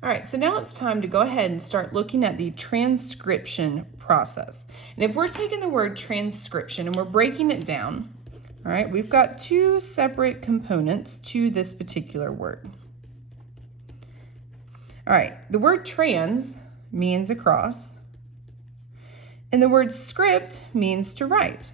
All right, so now it's time to go ahead and start looking at the transcription process. And if we're taking the word transcription and we're breaking it down, all right, we've got two separate components to this particular word. All right, the word trans means across, and the word script means to write.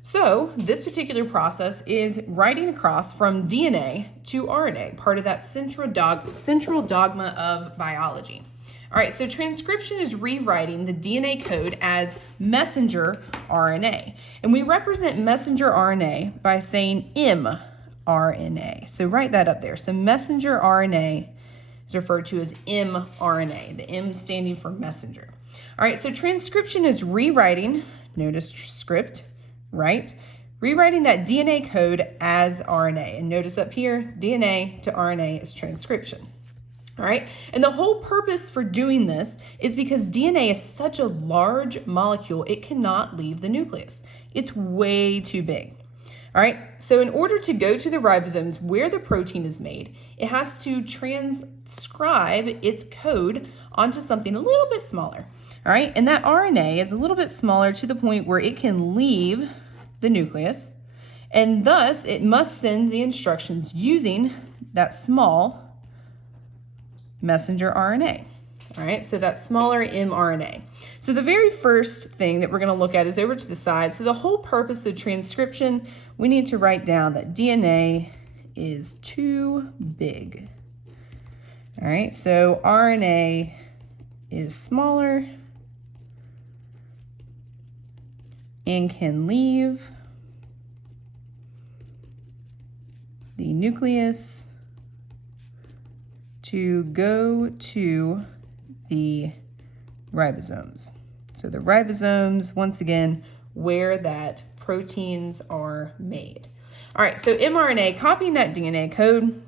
So this particular process is writing across from DNA to RNA, part of that central dogma of biology. All right, so transcription is rewriting the DNA code as messenger RNA. And we represent messenger RNA by saying mRNA. So write that up there. So messenger RNA is referred to as mRNA, the M standing for messenger. All right, so transcription is rewriting, notice script, right? Rewriting that DNA code as RNA. And notice up here, DNA to RNA is transcription. All right, and the whole purpose for doing this is because DNA is such a large molecule, it cannot leave the nucleus. It's way too big. All right, so in order to go to the ribosomes where the protein is made, it has to transcribe its code onto something a little bit smaller. All right, and that RNA is a little bit smaller to the point where it can leave the nucleus, and thus it must send the instructions using that small messenger RNA. All right, so that smaller mRNA. So the very first thing that we're going to look at is over to the side. So the whole purpose of transcription, we need to write down that DNA is too big. All right, so RNA is smaller and can leave the nucleus to go to the ribosomes. So the ribosomes, once again, where that proteins are made. All right, so mRNA copying that DNA code.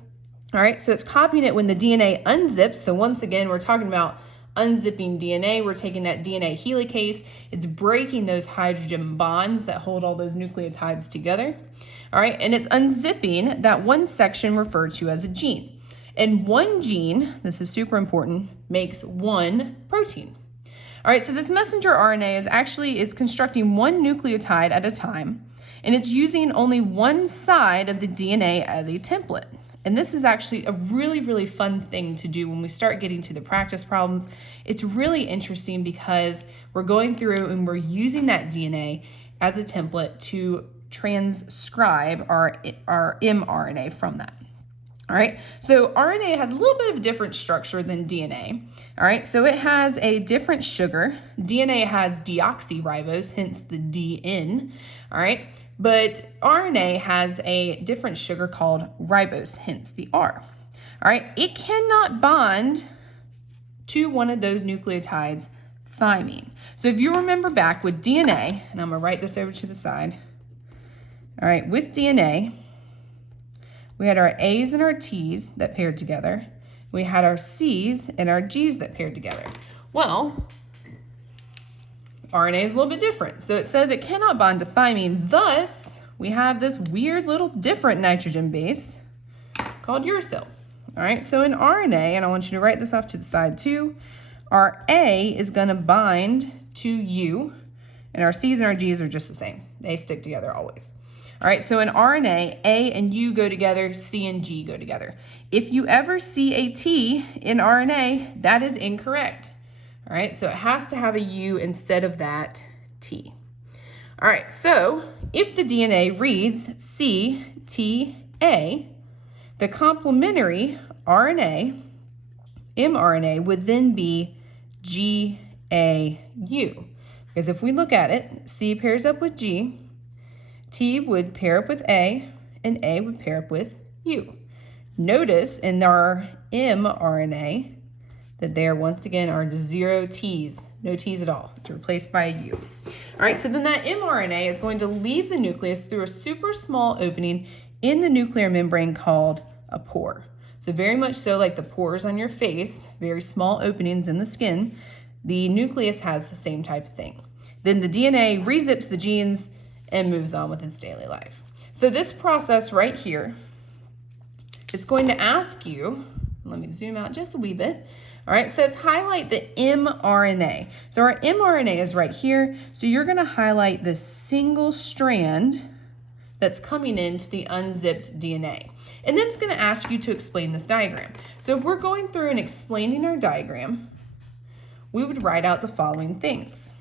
All right, so it's copying it when the DNA unzips. So once again, we're talking about unzipping DNA. We're taking that DNA helicase. It's breaking those hydrogen bonds that hold all those nucleotides together. All right, and it's unzipping that one section referred to as a gene. And one gene, this is super important, makes one protein. All right, so this messenger RNA is constructing one nucleotide at a time, and it's using only one side of the DNA as a template. And this is actually a really, really fun thing to do when we start getting to the practice problems. It's really interesting because we're going through and we're using that DNA as a template to transcribe our mRNA from that. All right, so RNA has a little bit of a different structure than DNA. All right, so it has a different sugar. DNA has deoxyribose, hence the DN. All right, but RNA has a different sugar called ribose, hence the R. All right, it cannot bond to one of those nucleotides, thymine. So if you remember back with DNA, and I'm gonna write this over to the side. All right, with DNA, we had our A's and our T's that paired together. We had our C's and our G's that paired together. Well, RNA is a little bit different. So it says it cannot bond to thymine. Thus, we have this weird little different nitrogen base called uracil. All right, so in RNA, and I want you to write this off to the side too, our A is gonna bind to U, and our C's and our G's are just the same. They stick together always. All right, so in RNA, A and U go together, C and G go together. If you ever see a T in RNA, that is incorrect. All right, so it has to have a U instead of that T. All right, so if the DNA reads CTA, the complementary RNA, mRNA, would then be GAU. Because if we look at it, C pairs up with G, T would pair up with A, and A would pair up with U. Notice in our mRNA that there once again are 0 T's, no T's at all. It's replaced by a U. All right, so then that mRNA is going to leave the nucleus through a super small opening in the nuclear membrane called a pore. So very much so like the pores on your face, very small openings in the skin, the nucleus has the same type of thing. Then the DNA rezips the genes and moves on with its daily life. So this process right here, it's going to ask you Let me zoom out just a wee bit. All right, it says highlight the mRNA. So our mRNA is right here. So you're gonna highlight the single strand that's coming into the unzipped DNA. And then it's gonna ask you to explain this diagram. So if we're going through and explaining our diagram, we would write out the following things.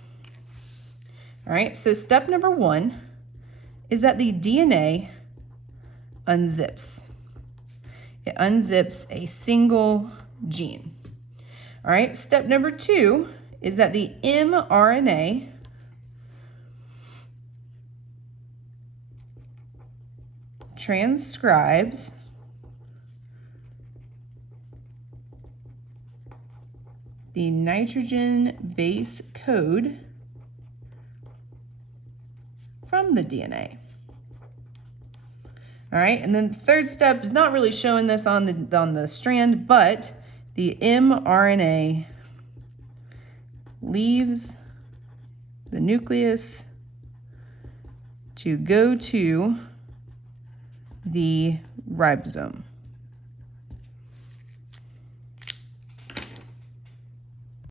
All right, so step number 1 is that the DNA unzips. It unzips a single gene. All right, step number 2 is that the mRNA transcribes the nitrogen base code from the DNA. All right, and then the third step is not really showing this on the strand, but the mRNA leaves the nucleus to go to the ribosome.